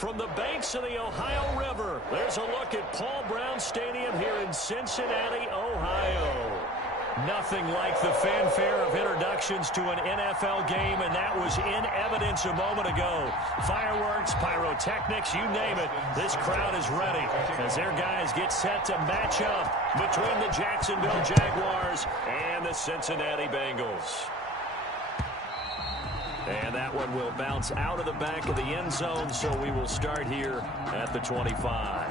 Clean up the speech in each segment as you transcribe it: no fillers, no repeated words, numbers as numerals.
From the banks of the Ohio River, there's a look at Paul Brown Stadium here in Cincinnati, Ohio. Nothing like the fanfare of introductions to an NFL game, and that was in evidence a moment ago. Fireworks, pyrotechnics, you name it, this crowd is ready as their guys get set to match up between the Jacksonville Jaguars and the Cincinnati Bengals. And that one will bounce out of the back of the end zone, so we will start here at the 25.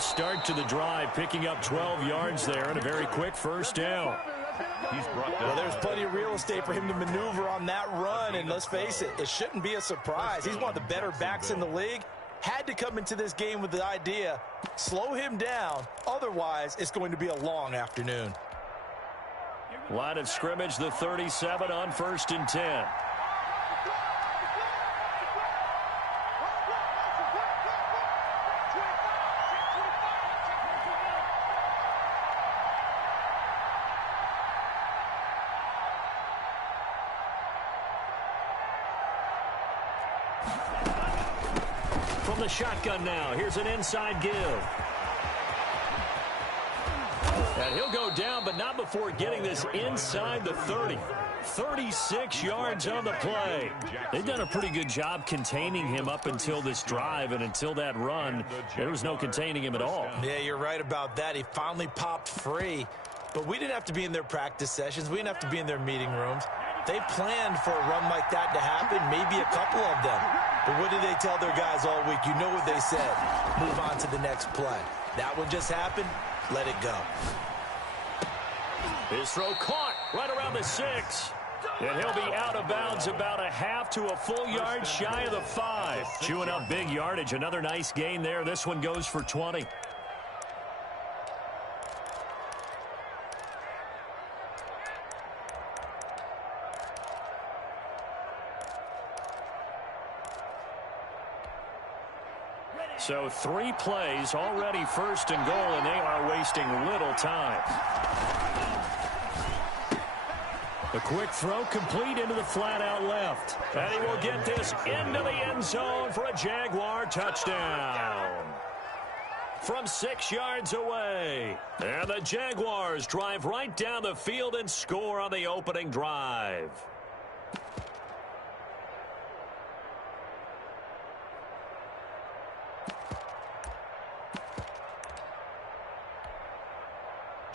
Start to the drive, picking up 12 yards there and a very quick first down. Well, there's plenty of real estate for him to maneuver on that run, and let's face it, it shouldn't be a surprise. He's one of the better backs in the league. Had to come into this game with the idea, slow him down, otherwise it's going to be a long afternoon. Line of scrimmage, the 37 on 1st and 10. From the shotgun now, here's an inside give. And he'll go down, but not before getting this inside the 30. 36 yards on the play. They've done a pretty good job containing him up until this drive, and until that run, there was no containing him at all. Yeah, you're right about that. He finally popped free, but we didn't have to be in their practice sessions. We didn't have to be in their meeting rooms. They planned for a run like that to happen, maybe a couple of them. But what did they tell their guys all week? You know what they said. Move on to the next play. That one just happened. Let it go. His throw caught right around the 6. And he'll be out of bounds about a half to a full yard shy of the 5. Chewing up big yardage. Another nice gain there. This one goes for 20. So 3 plays, already 1st and goal, and they are wasting little time. A quick throw complete into the flat out left. And he will get this into the end zone for a Jaguar touchdown. From 6 yards away. And the Jaguars drive right down the field and score on the opening drive.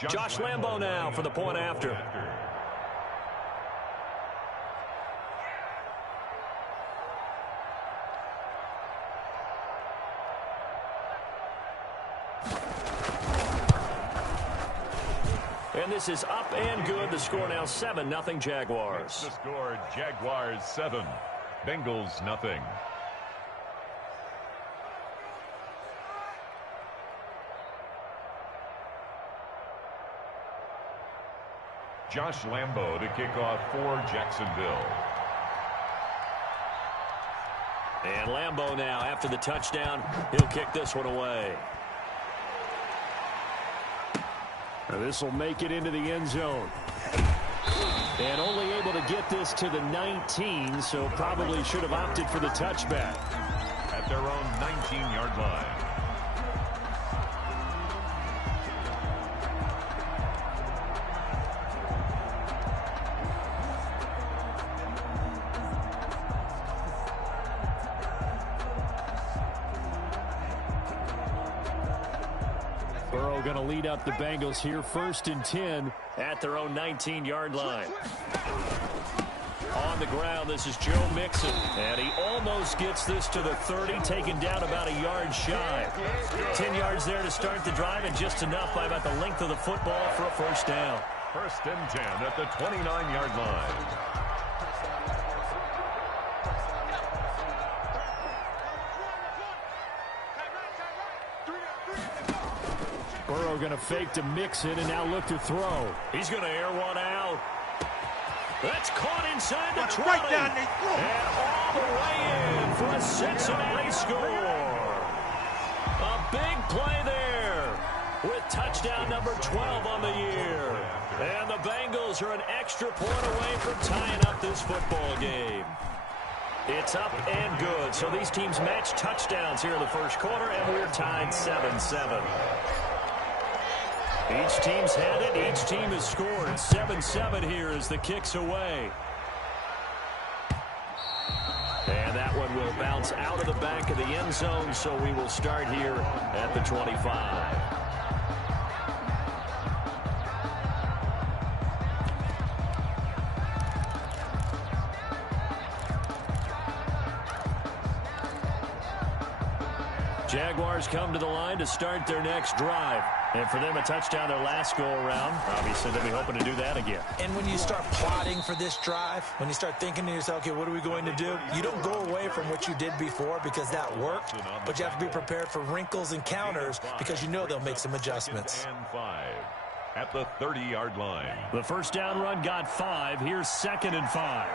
Josh Lambo now for the point after. And this is up and good. The score now 7-0 Jaguars. The score, Jaguars 7, Bengals nothing. Josh Lambo to kick off for Jacksonville. And Lambo now, after the touchdown, he'll kick this one away. Now this will make it into the end zone. And only able to get this to the 19, so probably should have opted for the touchback. At their own 19-yard line. Going to lead up the Bengals here, 1st and 10 at their own 19-yard line. On the ground, this is Joe Mixon, and he almost gets this to the 30, taken down about a yard shy. 10 yards there to start the drive, and just enough by about the length of the football for a first down. 1st and 10 at the 29-yard line. Burrow going to fake to mix it and now look to throw. He's going to air one out. That's caught inside the 20. Right down there. And all the way in for a Cincinnati score. A big play there with touchdown number 12 on the year. And the Bengals are an extra point away from tying up this football game. It's up and good. So these teams match touchdowns here in the first quarter, and we're tied 7-7. Each team's had it. Each team has scored. 7-7 here as the kick's away. And that one will bounce out of the back of the end zone, so we will start here at the 25. Jaguars come to the line to start their next drive. And for them, a touchdown their last go-around. Obviously, they'll be hoping to do that again. And when you start plotting for this drive, when you start thinking to yourself, okay, what are we going to do? You don't go away from what you did before because that worked, but you have to be prepared for wrinkles and counters because you know they'll make some adjustments. And 5 at the 30-yard line. The first down run got 5. Here's 2nd and 5.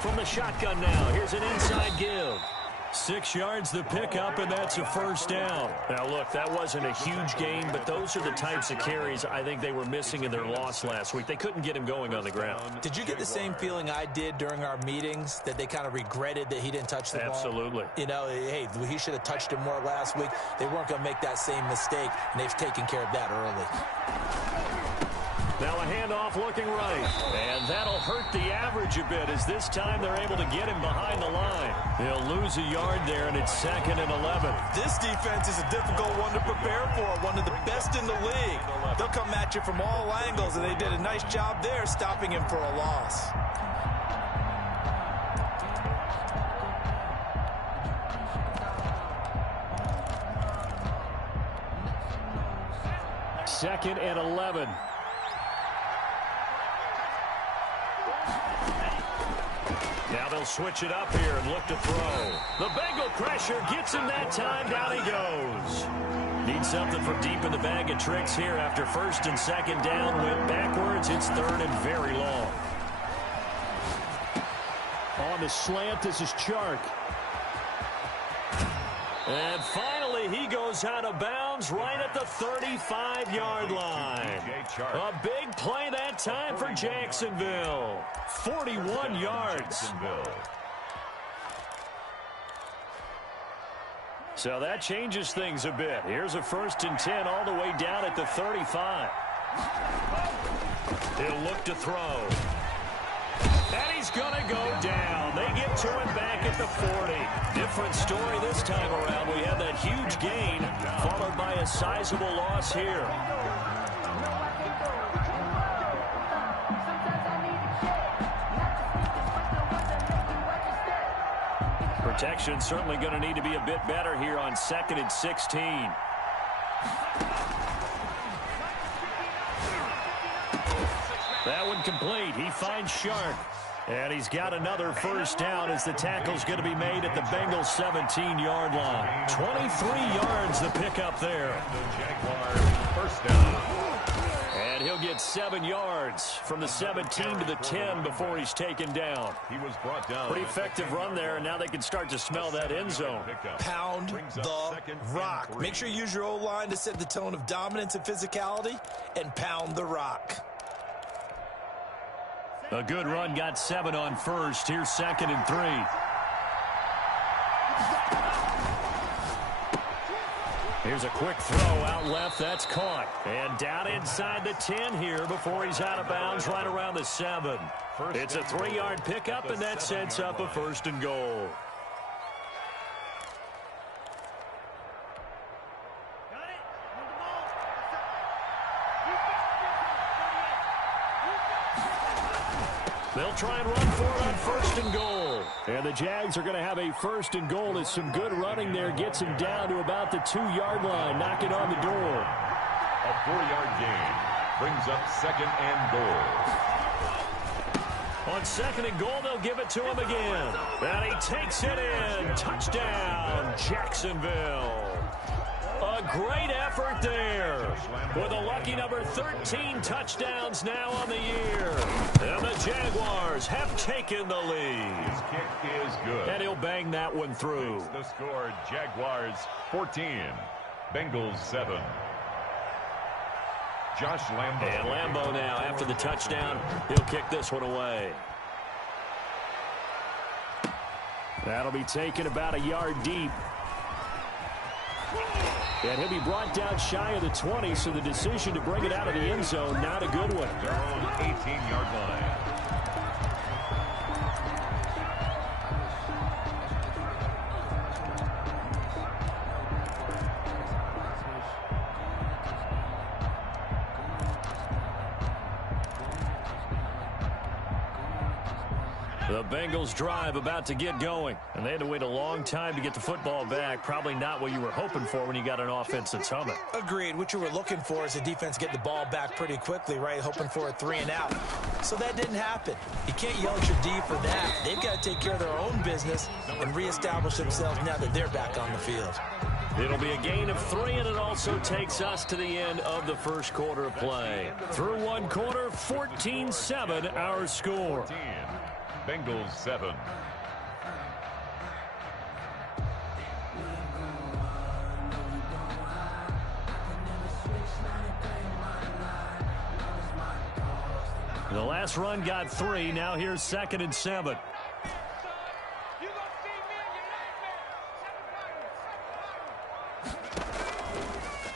From the shotgun now, here's an inside give. 6 yards the pickup, and that's a first down. Now, look, that wasn't a huge gain, but those are the types of carries I think they were missing in their loss last week. They couldn't get him going on the ground. Did you get the same feeling I did during our meetings, that they kind of regretted that he didn't touch the ball? Absolutely. You know, hey, he should have touched it more last week. They weren't going to make that same mistake, and they've taken care of that early. Now a handoff looking right, and that'll hurt the average a bit as this time they're able to get him behind the line. They'll lose a yard there, and it's 2nd and 11. This defense is a difficult one to prepare for, one of the best in the league. They'll come at you from all angles, and they did a nice job there stopping him for a loss. Second and 11. Now they'll switch it up here and look to throw. The Bengal pressure gets him that time. Down he goes. Needs something from deep in the bag of tricks here after 1st and 2nd down. Went backwards. It's 3rd and very long. On the slant, this is Chark. And finally, he goes out of bounds right at the 35-yard line. A big play that time for Jacksonville. 41 yards. So that changes things a bit. Here's a 1st and 10 all the way down at the 35. He'll look to throw. And he's going to go down. They get to him back at the 40. Different story this time around. We had that huge gain followed by a sizable loss here. Protection certainly going to need to be a bit better here on 2nd and 16. That one complete. He finds Shark. And he's got another first down as the tackle's going to be made at the Bengals 17-yard line. 23 yards the pickup there. First down. And he'll get 7 yards from the 17 to the 10 before he's taken down. He was brought down. Pretty effective run there, and now they can start to smell that end zone. Pound the rock. Make sure you use your O-line to set the tone of dominance and physicality, and pound the rock. A good run, got 7 on 1st. Here's 2nd and 3. Here's a quick throw out left. That's caught. And down inside the 10 here before he's out of bounds right around the 7. It's a 3-yard pickup, and that sets up a 1st and goal. They'll try and run for it on 1st and goal. And the Jags are going to have a 1st and goal as some good running there gets him down to about the 2-yard line. Knock it on the door. A 4-yard gain. Brings up 2nd and goal. On 2nd and goal, they'll give it to him again. And he takes it in. Touchdown, Jacksonville. A great effort there. With a lucky number 13 touchdowns now on the year. And the Jaguars have taken the lead. His kick is good. And he'll bang that one through. The score, Jaguars 14, Bengals 7. Josh Lambo. And Lambo now, after the touchdown, he'll kick this one away. That'll be taken about a yard deep. And he'll be brought down shy of the 20, so the decision to bring it out of the end zone, not a good one. Their own 18-yard line. The Bengals drive about to get going, and they had to wait a long time to get the football back. Probably not what you were hoping for when you got an offense that's humming. Agreed. What you were looking for is the defense get the ball back pretty quickly, right? Hoping for a 3 and out. So that didn't happen. You can't yell at your D for that. They've got to take care of their own business and reestablish themselves now that they're back on the field. It'll be a gain of 3, and it also takes us to the end of the first quarter of play. Through one quarter, 14-7 our score. 14, Bengals 7. The last run got 3. Now here's 2nd and 7.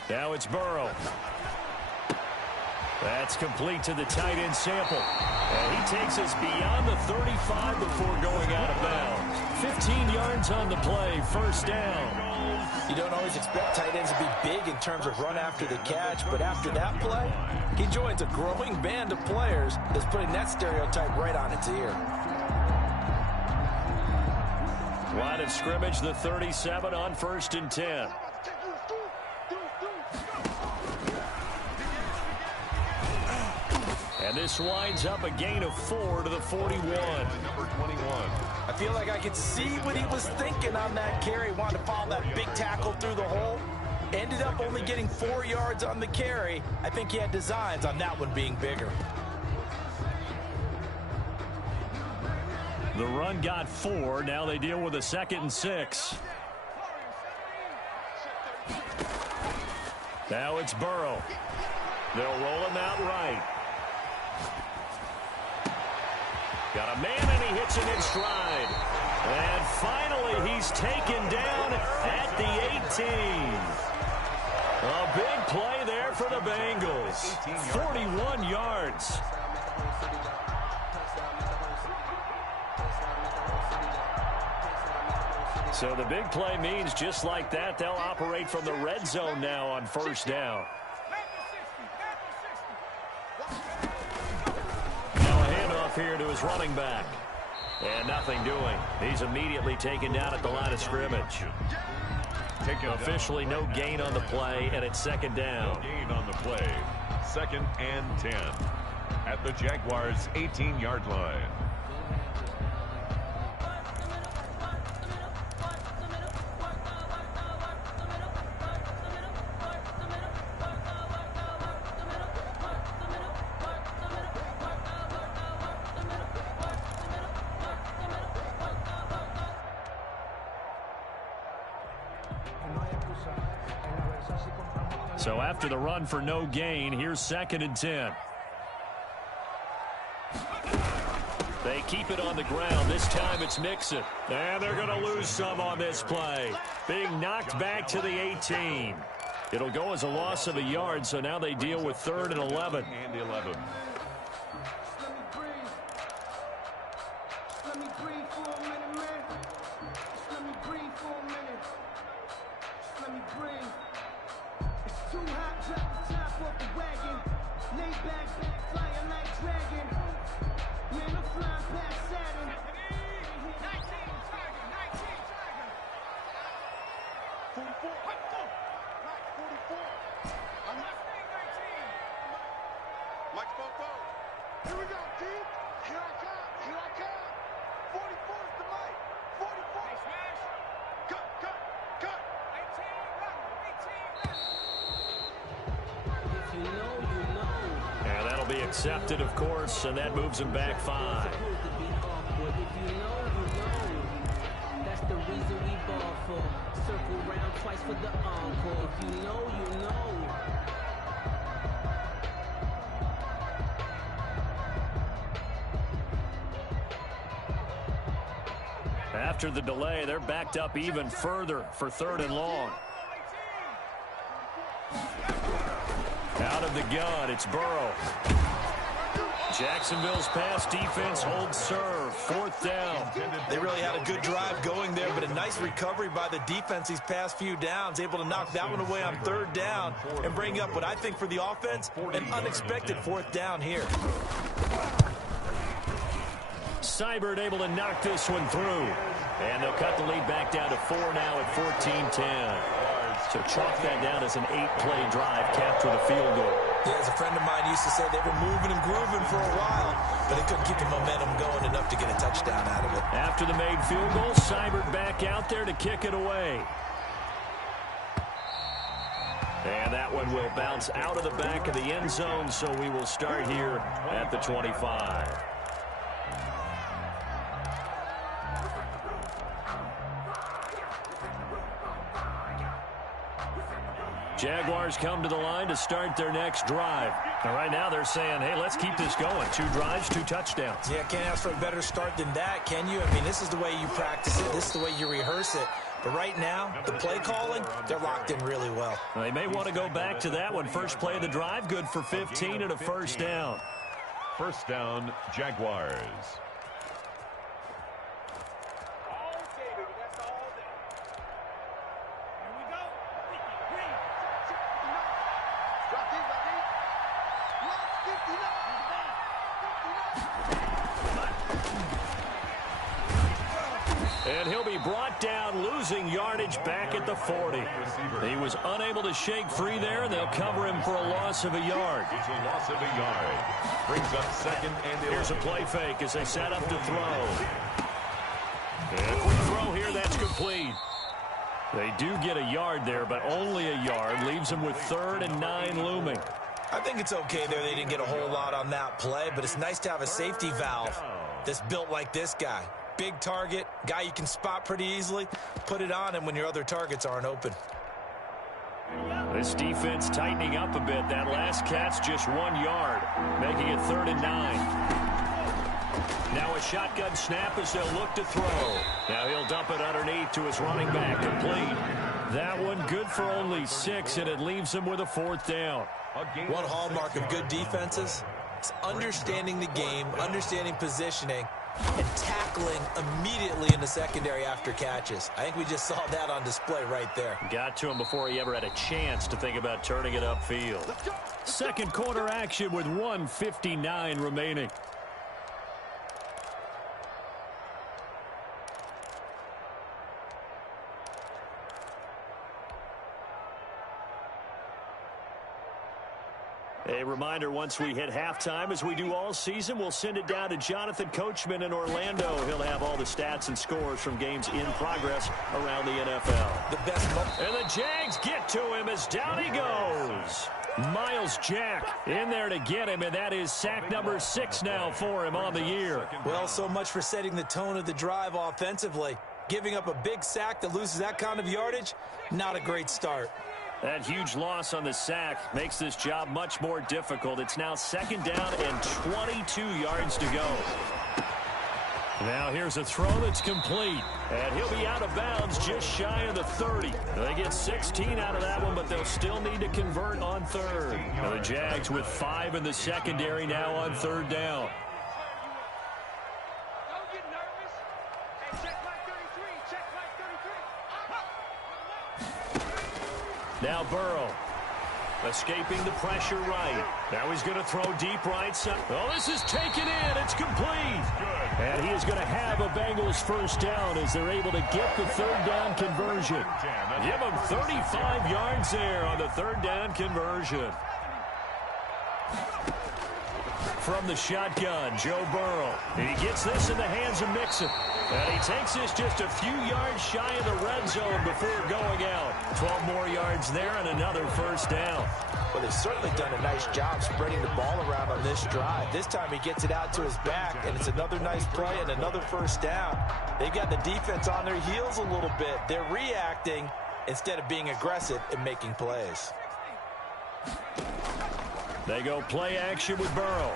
Now it's Burrow. That's complete to the tight end Sample. And he takes us beyond the 35 before going out of bounds. 15 yards on the play, first down. You don't always expect tight ends to be big in terms of run after the catch, but after that play, he joins a growing band of players that's putting that stereotype right on its ear. Line of scrimmage, the 37 on 1st and 10. And this winds up a gain of 4 to the 41. Number 21. I feel like I could see what he was thinking on that carry. Wanted to follow that big tackle through the hole. Ended up only getting 4 yards on the carry. I think he had designs on that one being bigger. The run got 4. Now they deal with a 2nd and 6. Now it's Burrow. They'll roll him out right. Got a man, and he hits it in stride. And finally, he's taken down at the 18. A big play there for the Bengals. 41 yards. So the big play means just like that, they'll operate from the red zone now on 1st down. Here to his running back. And nothing doing. He's immediately taken down at the line of scrimmage. Officially no gain on the play, and it's 2nd down. No gain on the play. 2nd and 10 at the Jaguars' 18-yard line. So after the run for no gain, here's 2nd and 10. They keep it on the ground. This time it's Mixon. And they're going to lose some on this play. Being knocked back to the 18. It'll go as a loss of a yard, so now they deal with 3rd and 11. And 11. Here we go, team. Here I come. Here I come. 44 is the mic. 44. Hey, smash. Cut, cut, cut. 18, run. 18, run. If you know, you know. And that'll be accepted, of course, and that moves him back 5. If you know, you know. That's the reason we ball for. Circle round twice for the encore. If you know, you know. After the delay, they're backed up even further for 3rd and long. Out of the gun, it's Burrow. Jacksonville's pass defense holds serve. 4th down. They really had a good drive going there, but a nice recovery by the defense these past few downs, able to knock that one away on 3rd down and bring up what I think for the offense, an unexpected 4th down here. Seibert able to knock this one through. And they'll cut the lead back down to 4 now at 14-10. So chalk that down as an 8-play drive capped with a field goal. Yeah, as a friend of mine used to say, they were moving and grooving for a while, but they couldn't keep the momentum going enough to get a touchdown out of it. After the made field goal, Seibert back out there to kick it away. And that one will bounce out of the back of the end zone, so we will start here at the 25. Jaguars come to the line to start their next drive. And right now they're saying, hey, let's keep this going. 2 drives, 2 touchdowns. Yeah, can't ask for a better start than that, can you? I mean, this is the way you practice it. This is the way you rehearse it. But right now, the play calling, they're locked in really well. They may want to go back to that one. First play of the drive, good for 15 and a 1st down. 1st down, Jaguars. And he'll be brought down, losing yardage back at the 40. He was unable to shake free there, and they'll cover him for a loss of a yard. It's a loss of a yard. Brings up 2nd and 11. Here's a play fake as they set up to throw. And quick throw here, that's complete. They do get a yard there, but only a yard. Leaves them with 3rd and 9 looming. I think it's okay there. They didn't get a whole lot on that play, but it's nice to have a safety valve that's built like this guy. Big target, guy you can spot pretty easily. Put it on him when your other targets aren't open. This defense tightening up a bit. That last catch just 1 yard, making it 3rd and 9. Now a shotgun snap as they'll look to throw. Now he'll dump it underneath to his running back, complete. That one good for only 6, and it leaves him with a 4th down. One hallmark of good defenses is understanding the game, understanding positioning, and tackling immediately in the secondary after catches. I think we just saw that on display right there. Got to him before he ever had a chance to think about turning it upfield. 2nd quarter action with 1:59 remaining. A reminder, once we hit halftime, as we do all season, we'll send it down to Jonathan Coachman in Orlando. He'll have all the stats and scores from games in progress around the NFL. The best. And the Jags get to him as down he goes. Miles Jack in there to get him, and that is sack number 6 now for him on the year. Well, so much for setting the tone of the drive offensively. Giving up a big sack that loses that kind of yardage, not a great start. That huge loss on the sack makes this job much more difficult. It's now 2nd down and 22 yards to go. Now here's a throw that's complete. And he'll be out of bounds just shy of the 30. They get 16 out of that one, but they'll still need to convert on 3rd. Now the Jags with 5 in the secondary now on 3rd down. Now Burrow, escaping the pressure right. Now he's going to throw deep right side. Oh, this is taken in. It's complete. And he is going to have a Bengals 1st down as they're able to get the 3rd down conversion. Give him 35 yards there on the 3rd down conversion. from the shotgun, Joe Burrow. He gets this in the hands of Mixon. And he takes this just a few yards shy of the red zone before going out. 12 more yards there and another first down. Well, they've certainly done a nice job spreading the ball around on this drive. This time he gets it out to his back, and it's another nice play and another first down. They've got the defense on their heels a little bit. They're reacting instead of being aggressive and making plays. They go play action with Burrow.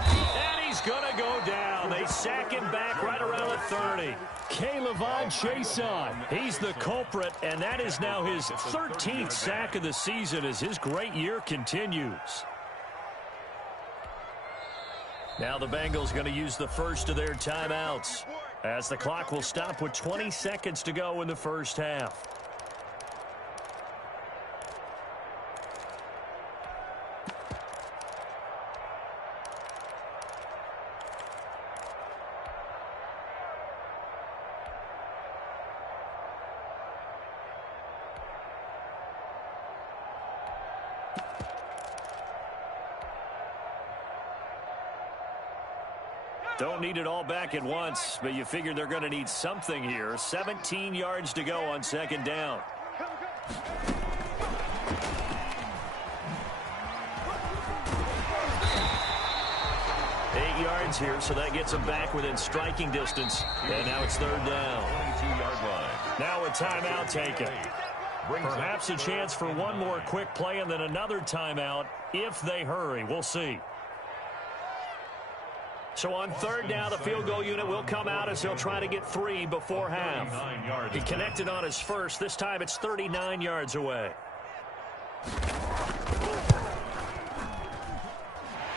And he's going to go down. They sack him back right around the 30. K'Lavon Chaisson, he's the culprit, and that is now his 13th sack of the season as his great year continues. Now the Bengals going to use the first of their timeouts as the clock will stop with 20 seconds to go in the first half. Don't need it all back at once, but you figure they're going to need something here. 17 yards to go on second down. 8 yards here, so that gets them back within striking distance. And now it's third down. 22-yard line. Now a timeout taken. Perhaps a chance for one more quick play and then another timeout if they hurry. We'll see. So on third down, the field goal unit will come out as they'll try to get 3 before half. He connected on his first. This time it's 39 yards away.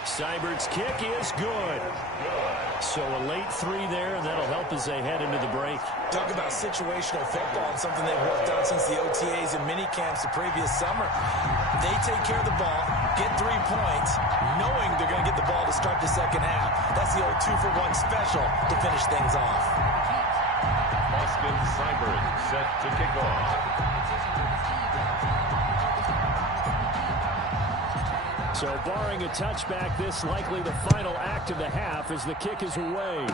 Seibert's kick is good. So a late 3 there, and that'll help as they head into the break. Talk about situational football and something they've worked on since the OTAs and mini camps the previous summer. They take care of the ball, get 3 points, knowing they're going to get the ball to start the second half. That's the old 2-for-1 special to finish things off. Austin Seibert set to kick off. So barring a touchback, this likely the final act of the half as the kick is away.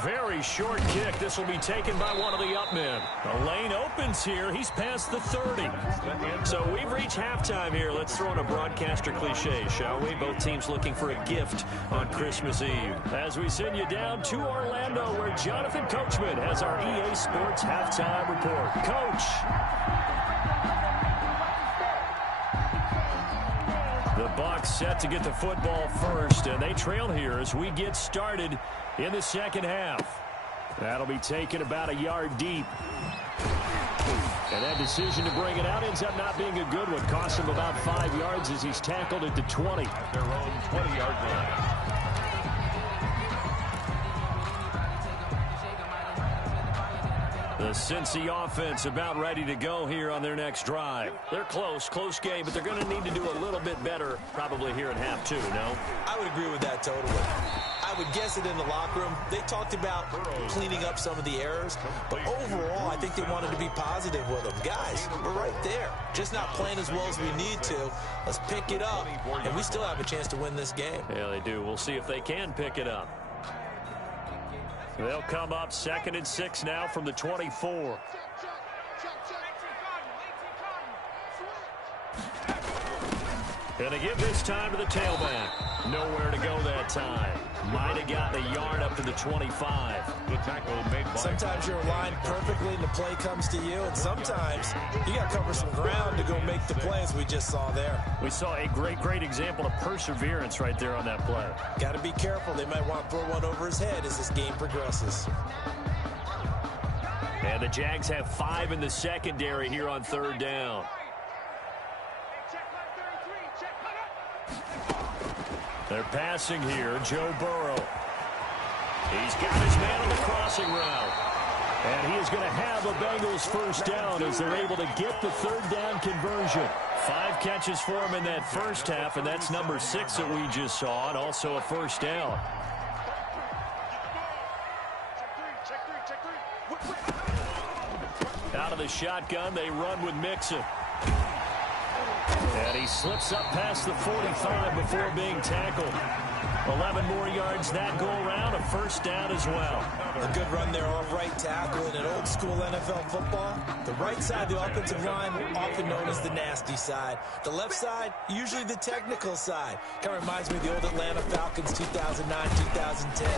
Very short kick. This will be taken by one of the up men. The lane opens here. He's past the 30. So we've reached halftime here. Let's throw in a broadcaster cliche, shall we? Both teams looking for a gift on Christmas Eve. As we send you down to Orlando, where Jonathan Coachman has our EA Sports halftime report. Coach. The Bucs set to get the football first, and they trail here as we get started in the second half. That'll be taken about a yard deep. And that decision to bring it out ends up not being a good one. Cost him about 5 yards as he's tackled at the 20. Their own 20-yard line. The Cincy offense about ready to go here on their next drive. They're close game, but they're going to need to do a little bit better probably here in half 2, no? I would agree with that totally. I would guess it in the locker room. They talked about cleaning up some of the errors, but overall, I think they wanted to be positive with them. Guys, we're right there. Just not playing as well as we need to. Let's pick it up, and we still have a chance to win this game. Yeah, they do. We'll see if they can pick it up. They'll come up 2nd and 6 now from the 24. And they give this time to the tailback. Nowhere to go that time. Might have gotten a yard up to the 25. The tackle made by... Sometimes you're aligned perfectly and the play comes to you, and sometimes you got to cover some ground to go make the plays we just saw there. We saw a great example of perseverance right there on that play. Got to be careful. They might want to throw one over his head as this game progresses. And the Jags have 5 in the secondary here on third down. They're passing here, Joe Burrow. He's got his man on the crossing route. And he is going to have a Bengals first down as they're able to get the third down conversion. 5 catches for him in that first half, and that's number 6 that we just saw, and also a first down. Out of the shotgun, they run with Mixon. And he slips up past the 45 before being tackled. 11 more yards that go around, a first down as well. A good run there off right tackle in an old-school NFL football. The right side of the offensive line, often known as the nasty side. The left side, usually the technical side. Kind of reminds me of the old Atlanta Falcons 2009, 2010.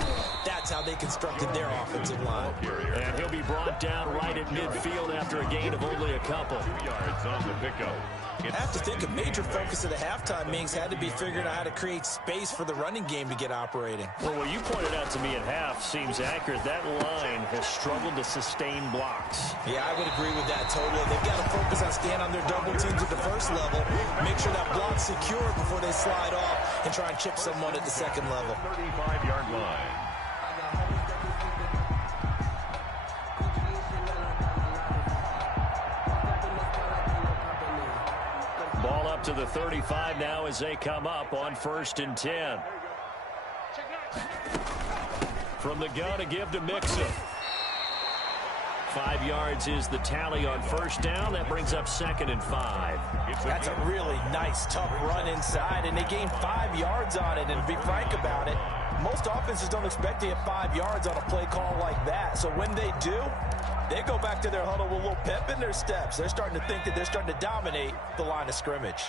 That's how they constructed their offensive line. And he'll be brought down right at midfield after a gain of only a couple. 2 yards on the pickup. I have to think a major focus of the halftime meetings had to be figuring out how to create space for the running game to get operating. Well, what you pointed out to me at half seems accurate. That line has struggled to sustain blocks. Yeah, I would agree with that totally. They've got to focus on staying on their double teams at the first level, make sure that block's secure before they slide off and try and chip someone at the second level. 35-yard line. Ball up to the 35 now as they come up on 1st and 10. From the gun to give to Mixon. 5 yards is the tally on first down. That brings up 2nd and 5. That's a really nice, tough run inside, and they gained 5 yards on it. And to be frank about it, most offenses don't expect to get 5 yards on a play call like that. So when they do, they go back to their huddle with a little pep in their steps. They're starting to think that they're starting to dominate the line of scrimmage.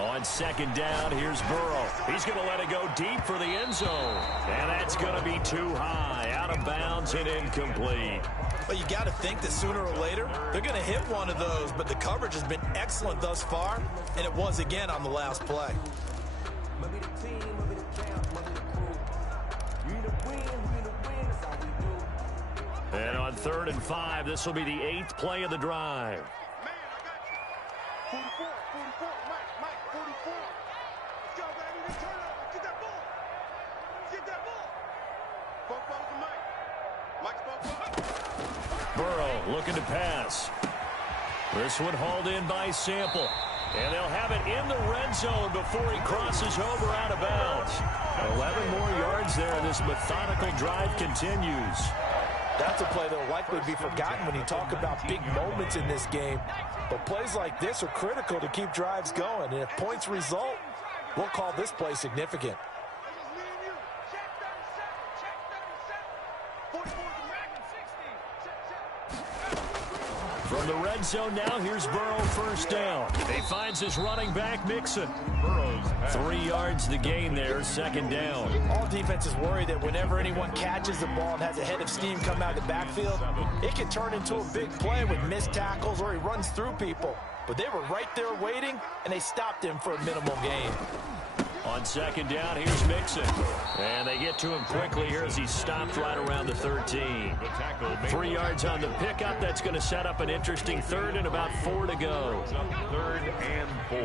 On 2nd down, here's Burrow. He's going to let it go deep for the end zone. And that's going to be too high, out of bounds and incomplete. But you got to think that sooner or later, they're going to hit one of those. But the coverage has been excellent thus far, and it was again on the last play. And on 3rd and 5, this will be the 8th play of the drive. 44, 44, Mike, 44. Let's go, baby. Let's turn it over. Get that ball. Get that ball. Football to Mike. Mike's football. Burrow looking to pass. This one hauled in by Sample. And they'll have it in the red zone before he crosses over out of bounds. 11 more yards there, and this methodical drive continues. That's a play that will likely be forgotten when you talk about big moments in this game. But plays like this are critical to keep drives going. And if points result, we'll call this play significant. From the red zone now, here's Burrow, first down. He finds his running back, Mixon. Burrow's 3 yards the gain there, 2nd down. All defenses worry that whenever anyone catches the ball and has a head of steam come out of the backfield, it can turn into a big play with missed tackles or he runs through people. But they were right there waiting, and they stopped him for a minimal gain. On 2nd down, here's Mixon. And they get to him quickly here as he stopped right around the 13. 3 yards on the pickup. That's going to set up an interesting 3rd and about 4 to go. 3rd and 4.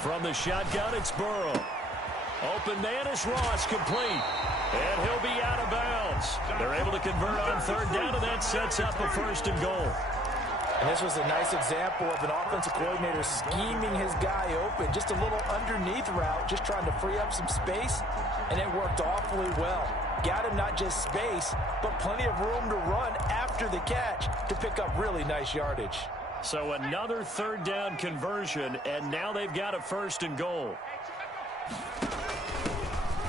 From the shotgun, it's Burrow. Open man is Ross, complete. And he'll be out of bounds. They're able to convert on 3rd down, and that sets up a 1st and goal. And this was a nice example of an offensive coordinator scheming his guy open. Just a little underneath route, just trying to free up some space, and it worked awfully well. Got him not just space, but plenty of room to run after the catch to pick up really nice yardage. So another 3rd down conversion, and now they've got a 1st and goal.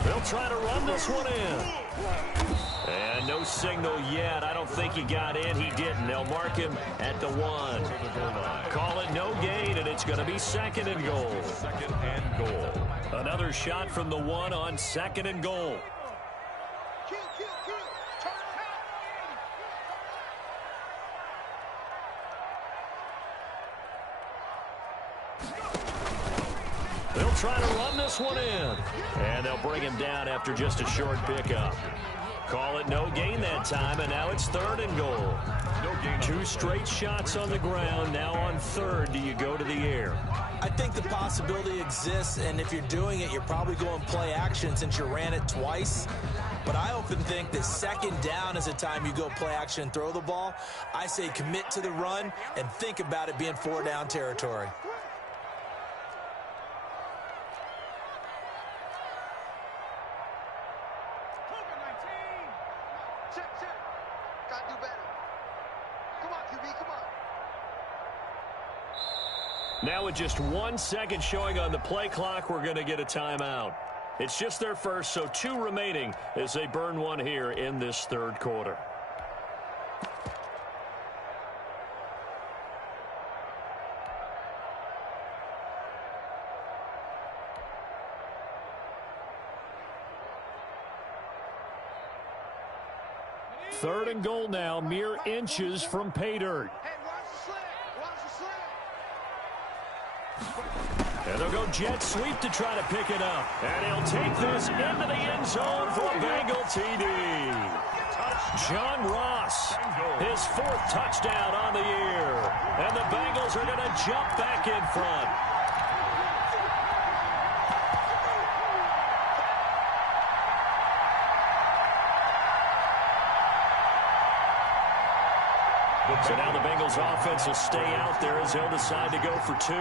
They'll try to run this one in. And no signal yet. I don't think he got in. He didn't. They'll mark him at the 1. Call it no gain, and it's going to be 2nd and goal. 2nd and goal. Another shot from the 1 on 2nd and goal. They'll try to run this one in. And they'll bring him down after just a short pickup. Call it no gain that time, and now it's 3rd and goal. 2 straight shots on the ground. Now on 3rd, do you go to the air? I think the possibility exists, and if you're doing it, you're probably going play action since you ran it twice. But I often think that 2nd down is the time you go play action and throw the ball. I say commit to the run and think about it being 4-down territory. Now with just 1 second showing on the play clock, we're going to get a timeout. It's just their first, so 2 remaining as they burn one here in this third quarter. Third and goal now, mere inches from pay dirt. And they'll go jet sweep to try to pick it up. And he'll take this into the end zone for a Bengal TD. John Ross, his 4th touchdown on the year. And the Bengals are going to jump back in front. So now the Bengals offense will stay out there as they'll decide to go for 2.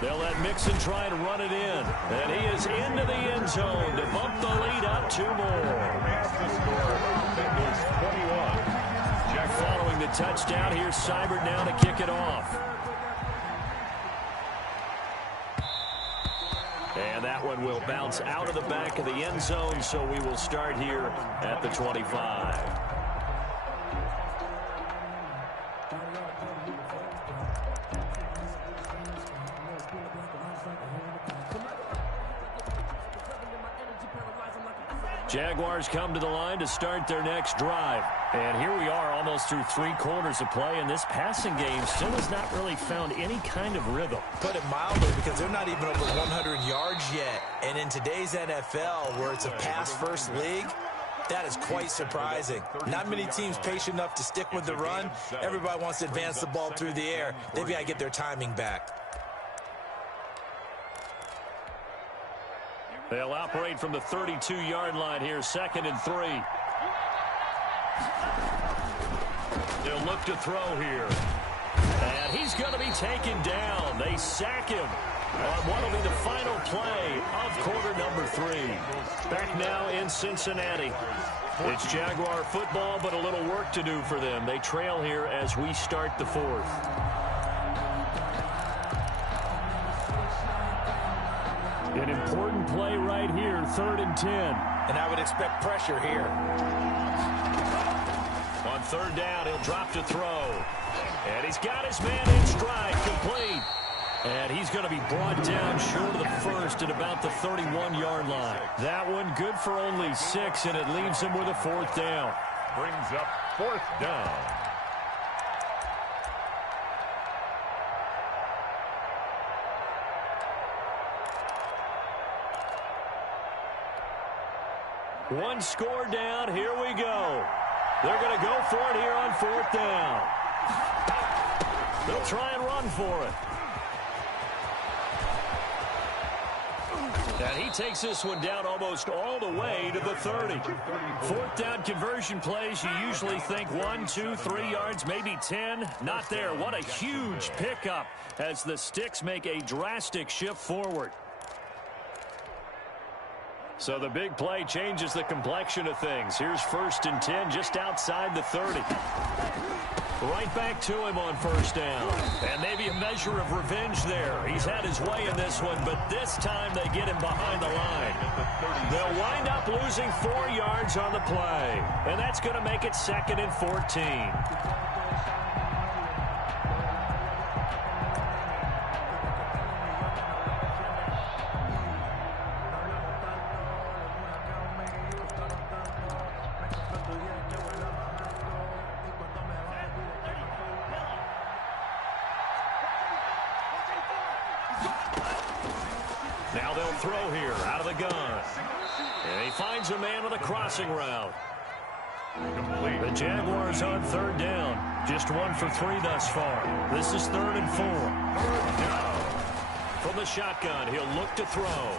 They'll let Mixon try and run it in. And he is into the end zone to bump the lead up 2 more. Following the touchdown, here's Seibert now to kick it off. And that one will bounce out of the back of the end zone, so we will start here at the 25. Jaguars come to the line to start their next drive. And here we are almost through 3 quarters of play, and this passing game still has not really found any kind of rhythm. Put it mildly, because they're not even over 100 yards yet. And in today's NFL, where it's a pass-first league, that is quite surprising. Not many teams patient enough to stick with the run. Everybody wants to advance the ball through the air. They've got to get their timing back. They'll operate from the 32-yard line here, 2nd and 3. They'll look to throw here. And he's going to be taken down. They sack him on what will be the final play of quarter number 3. Back now in Cincinnati. It's Jaguar football, but a little work to do for them. They trail here as we start the 4th. An important play right here, 3rd and 10. And I would expect pressure here. On 3rd down, he'll drop to throw. And he's got his man in stride, complete. And he's going to be brought down short of the 1st at about the 31-yard line. That one good for only 6, and it leaves him with a 4th down. Brings up 4th down. One score down. Here we go. They're going to go for it here on 4th down. They'll try and run for it. And he takes this one down almost all the way to the 30. 4th down conversion plays, you usually think 1, 2, 3 yards, maybe 10. Not there. What a huge pickup as the Sticks make a drastic shift forward. So the big play changes the complexion of things. Here's 1st and 10 just outside the 30. Right back to him on 1st down. And maybe a measure of revenge there. He's had his way in this one, but this time they get him behind the line. They'll wind up losing 4 yards on the play. And that's going to make it 2nd and 14. Now they'll throw here out of the gun. And he finds a man with a crossing route. The Jaguars on 3rd down. Just 1 for 3 thus far. This is 3rd and 4. From the shotgun, he'll look to throw.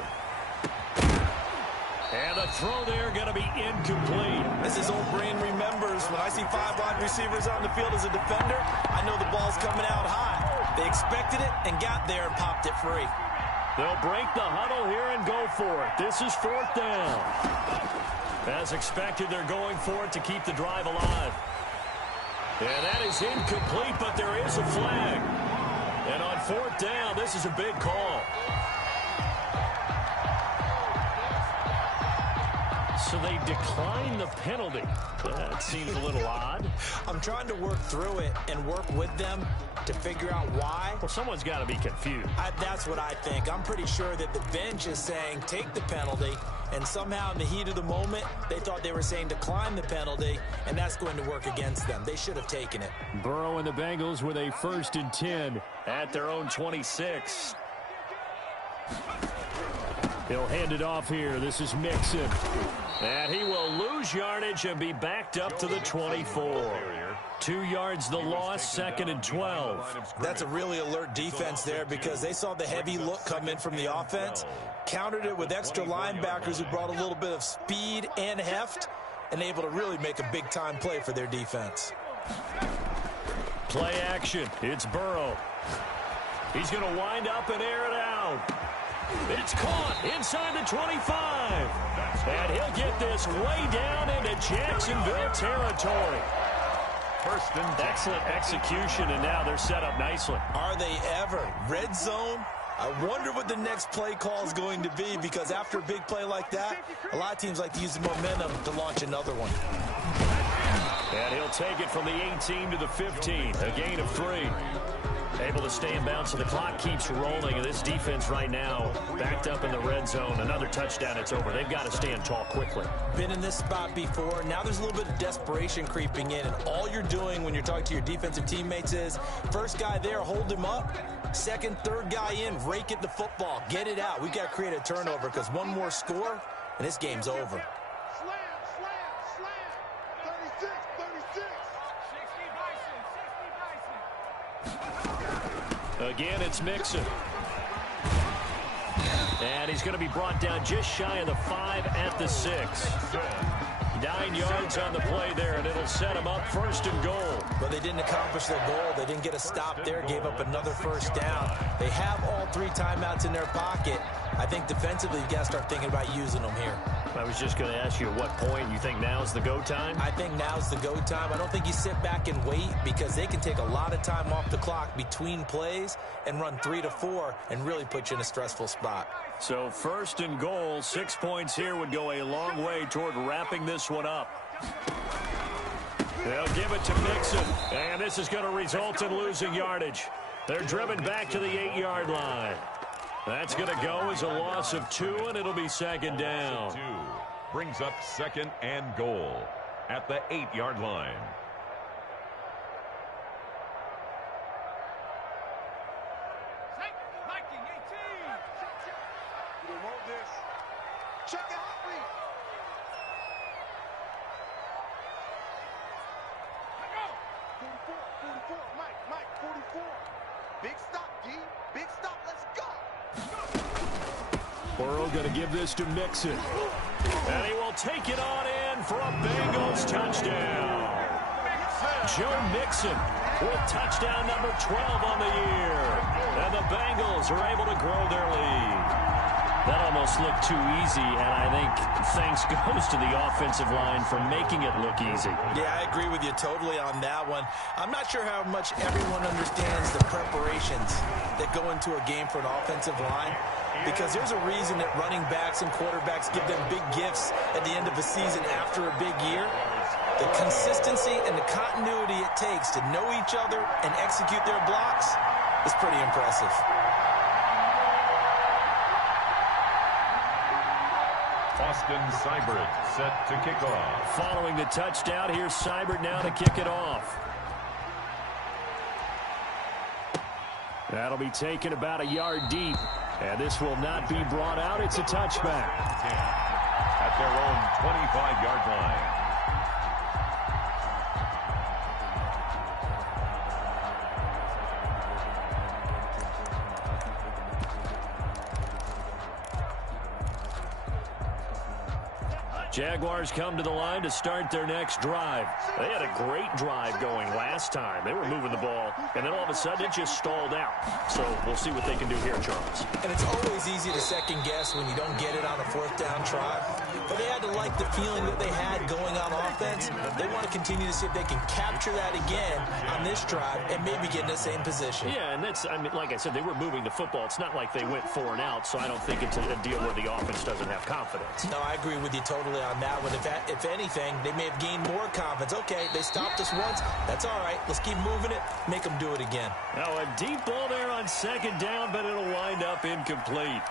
And a throw there going to be incomplete. As his old brain remembers, when I see 5 wide receivers on the field as a defender, I know the ball's coming out high. They expected it and got there and popped it free. They'll break the huddle here and go for it. This is 4th down. As expected, they're going for it to keep the drive alive. And that is incomplete, but there is a flag. And on 4th down, this is a big call. So they decline the penalty. That seems a little odd. I'm trying to work through it and work with them to figure out why. Well, someone's got to be confused. That's what I think. I'm pretty sure that the bench is saying take the penalty, and somehow in the heat of the moment, they thought they were saying decline the penalty, and that's going to work against them. They should have taken it. Burrow and the Bengals with a 1st and 10 at their own 26. He'll hand it off here. This is Mixon. And he will lose yardage and be backed up to the 24. 2 yards the loss, 2nd and 12. That's a really alert defense there because they saw the heavy look come in from the offense, countered it with extra linebackers who brought a little bit of speed and heft, and able to really make a big-time play for their defense. Play action. It's Burrow. He's going to wind up and air it out. It's caught inside the 25. And he'll get this way down into Jacksonville territory. Excellent execution, and now they're set up nicely. Are they ever? Red zone? I wonder what the next play call is going to be, because after a big play like that, a lot of teams like to use the momentum to launch another one. And he'll take it from the 18 to the 15, a gain of 3. Able to stay in bounds, so the clock keeps rolling, and this defense right now backed up in the red zone. Another touchdown, it's over. They've got to stand tall quickly. Been in this spot before. Now there's a little bit of desperation creeping in, and all you're doing when you're talking to your defensive teammates is, first guy there, hold him up. Second, third guy in, rake it to football. Get it out. We've got to create a turnover, because one more score, and this game's over. Slam, slam, slam. 36, 36. 60 Bison. Again, it's Mixon. And he's going to be brought down just shy of the 5 at the 6. 9 yards on the play there, and it'll set him up 1st and goal. But they didn't accomplish their goal. They didn't get a stop there, gave up another 1st down. They have all 3 timeouts in their pocket. I think defensively, you've got to start thinking about using them here. I was just going to ask you at what point you think now's the go time? I think now's the go time. I don't think you sit back and wait, because they can take a lot of time off the clock between plays and run 3 to 4 and really put you in a stressful spot. So 1st and goal, 6 points here would go a long way toward wrapping this one up. They'll give it to Mixon, and this is going to result in losing yardage. They're driven back to the 8-yard line. That's going to go as a loss of 2, and it'll be 2nd down. 2 brings up 2nd and goal at the 8-yard line. You don't want this. Check the heartbeat. Go. 44, Mike, 44. Big stop, D. Big stop, let's go. Burrow going to give this to Mixon. And he will take it on in for a Bengals touchdown. Joe Mixon with touchdown number 12 on the year. And the Bengals are able to grow their lead. That almost looked too easy, and I think thanks goes to the offensive line for making it look easy. Yeah, I agree with you totally on that one. I'm not sure how much everyone understands the preparations that go into a game for an offensive line, because there's a reason that running backs and quarterbacks give them big gifts at the end of a season after a big year. The consistency and the continuity it takes to know each other and execute their blocks is pretty impressive. Austin Seibert set to kick off. Following the touchdown, here's Seibert now to kick it off. That'll be taken about a yard deep, and this will not be brought out. It's a touchback. At their own 25-yard line. Jaguars come to the line to start their next drive. They had a great drive going last time. They were moving the ball, and then all of a sudden it just stalled out. So we'll see what they can do here, Charles. And it's always easy to second guess when you don't get it on a 4th down try. but they had to like the feeling that they had going on offense. They want to continue to see if they can capture that again on this drive and maybe get in the same position. Yeah, and that's, I mean, like I said, they were moving the football. It's not like they went 4 and out, so I don't think it's a deal where the offense doesn't have confidence. No, I agree with you totally on that one. If anything, they may have gained more confidence. Okay, they stopped us once. That's all right. Let's keep moving it. Make them do it again. Now a deep ball there on 2nd down, but it'll wind up incomplete.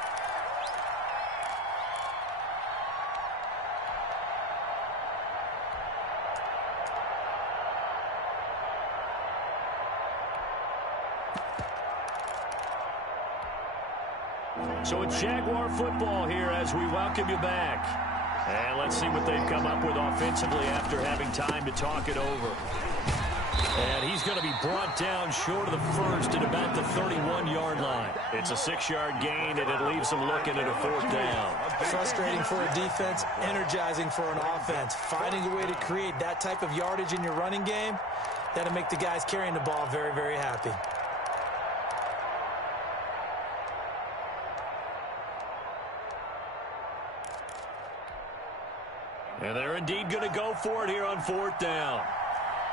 So it's Jaguar football here as we welcome you back. And let's see what they've come up with offensively after having time to talk it over. And he's going to be brought down short of the first at about the 31-yard line. It's a 6-yard gain, and it leaves them looking at a 4th down. Frustrating for a defense, energizing for an offense. Finding a way to create that type of yardage in your running game, that'll make the guys carrying the ball very, very happy. And they're indeed going to go for it here on 4th down.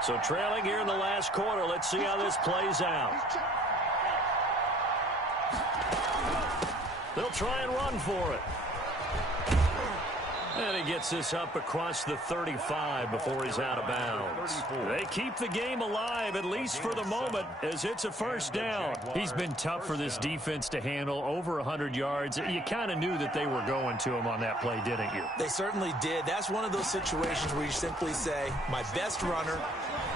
So trailing here in the last quarter. Let's see how this plays out. They'll try and run for it. And he gets this up across the 35 before he's out of bounds. They keep the game alive, at least for the moment, as it's a 1st down. He's been tough for this defense to handle, over 100 yards. You kind of knew that they were going to him on that play, didn't you? They certainly did. That's one of those situations where you simply say, my best runner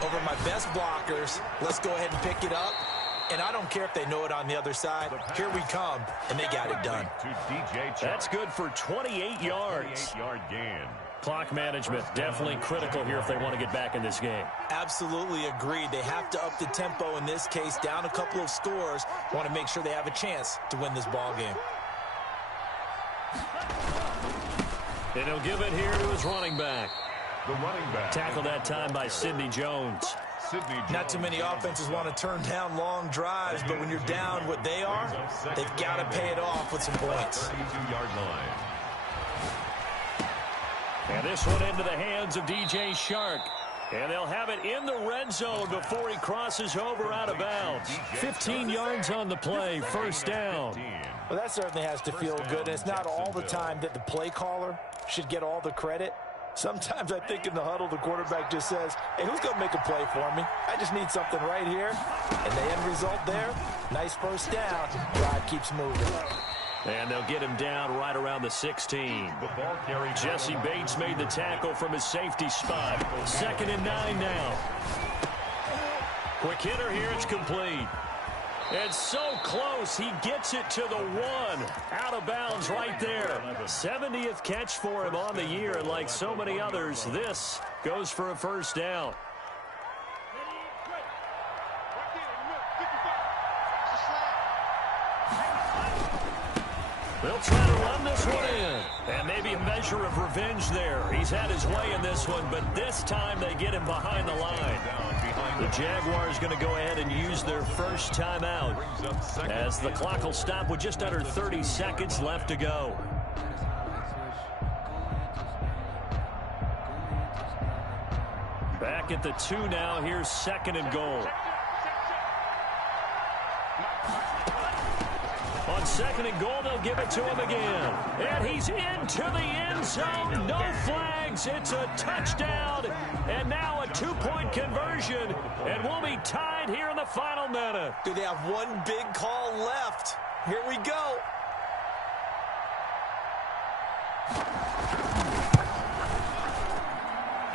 over my best blockers, let's go ahead and pick it up. And I don't care if they know it on the other side. Here we come, and they got it done. That's good for 28 yards. 28-yard gain. Clock management, definitely critical here if they want to get back in this game. Absolutely agreed. They have to up the tempo in this case, down a couple of scores. Want to make sure they have a chance to win this ball game. And he'll give it here to his running back. The running back. Tackled that time by Sidney Jones. Not too many offenses want to turn down long drives, but when you're down what they are, they've got to pay it off with some points. 32-yard line. And this one into the hands of DJ Shark. And they'll have it in the red zone before he crosses over out of bounds. 15 yards on the play, 1st down. Well, that certainly has to feel good. And it's not all the time that the play caller should get all the credit. Sometimes I think in the huddle, the quarterback just says, hey, who's going to make a play for me? I just need something right here. And the end result there, nice 1st down. Drive keeps moving. And they'll get him down right around the 16. Jesse Bates made the tackle from his safety spot. 2nd and 9 now. Quick hitter here, it's complete. And so close, he gets it to the 1. Out of bounds right there. 70th catch for him on the year, and like so many others, this goes for a 1st down. They'll try to run this one in. And maybe a measure of revenge there. He's had his way in this one, but this time they get him behind the line. The Jaguars going to go ahead and use their first timeout as the clock will stop with just under 30 seconds left to go. Back at the 2 now. Here's 2nd and goal. On 2nd and goal, they'll give it to him again. And he's into the end zone. No flags. It's a touchdown. And now a 2-point conversion. And we'll be tied here in the final minute. Do they have one big call left? Here we go.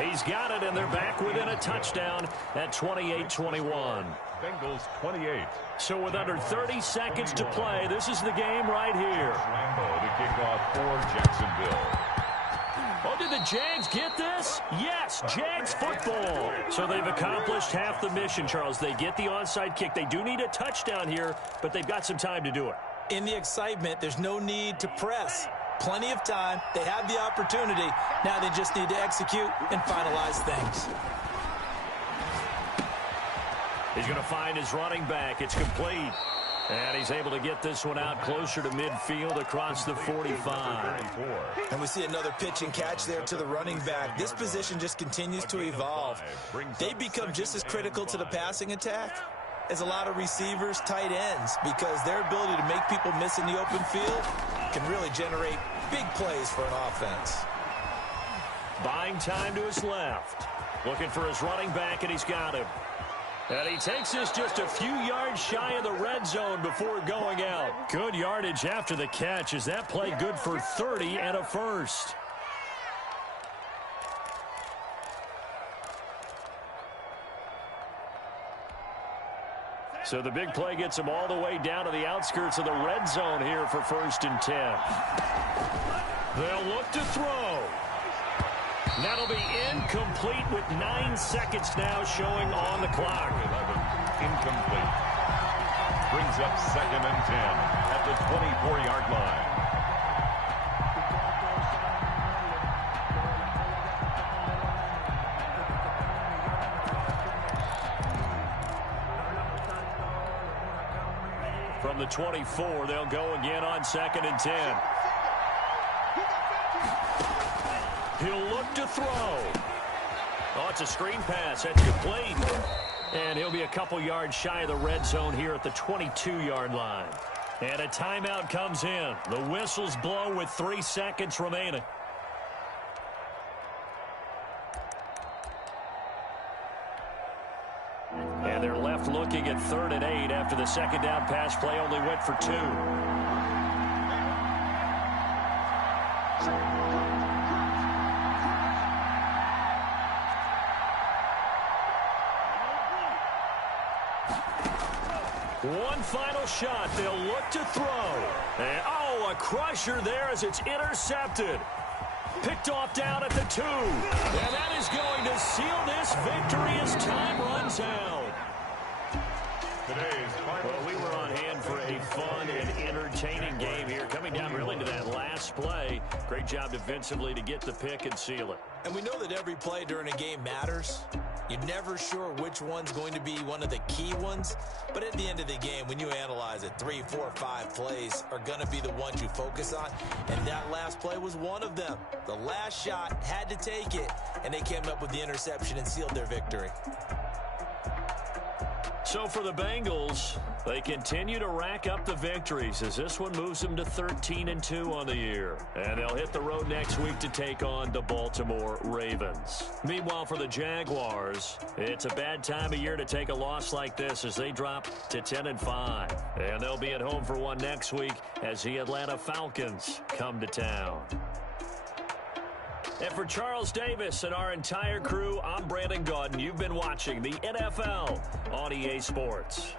He's got it, and they're back within a touchdown at 28-21. Bengals 28. So with under 30 seconds to play, this is the game right here. Lambeau to kick off for Jacksonville. Oh, did the Jags get this? Yes, Jags football. So they've accomplished half the mission, Charles. They get the onside kick. They do need a touchdown here, but they've got some time to do it. In the excitement, there's no need to press. Plenty of time. They have the opportunity. Now they just need to execute and finalize things. He's going to find his running back. It's complete. And he's able to get this one out closer to midfield across the 45. And we see another pitch and catch there to the running back. This position just continues to evolve. They become just as critical to the passing attack as a lot of receivers, tight ends, because their ability to make people miss in the open field can really generate big plays for an offense. Buying time to his left. Looking for his running back, and he's got him. And he takes this just a few yards shy of the red zone before going out. Good yardage after the catch. Is that play good for 30 and a first? So the big play gets him all the way down to the outskirts of the red zone here for 1st and 10. They'll look to throw. That'll be incomplete with 9 seconds now showing on the clock. 11, incomplete. Brings up 2nd and 10 at the 24-yard line. From the 24, they'll go again on 2nd and 10. He'll look to throw. Oh, it's a screen pass. That's complete. And he'll be a couple yards shy of the red zone here at the 22-yard line. And a timeout comes in. The whistles blow with 3 seconds remaining. And they're left looking at 3rd and 8 after the second down pass play only went for 2. One final shot. They'll look to throw. And, oh, a crusher there as it's intercepted. Picked off down at the 2. And that is going to seal this victory as time runs out. Well, we were on hand for a fun and entertaining game here. Coming down really to that last play. Great job defensively to get the pick and seal it. And we know that every play during a game matters. You're never sure which one's going to be one of the key ones. But at the end of the game, when you analyze it, 3, 4, 5 plays are going to be the ones you focus on. And that last play was one of them. The last shot had to take it, and they came up with the interception and sealed their victory. So for the Bengals, they continue to rack up the victories as this one moves them to 13-2 on the year. And they'll hit the road next week to take on the Baltimore Ravens. Meanwhile, for the Jaguars, it's a bad time of year to take a loss like this as they drop to 10-5. And they'll be at home for one next week as the Atlanta Falcons come to town. And for Charles Davis and our entire crew, I'm Brandon Gaudin. You've been watching the NFL on EA Sports.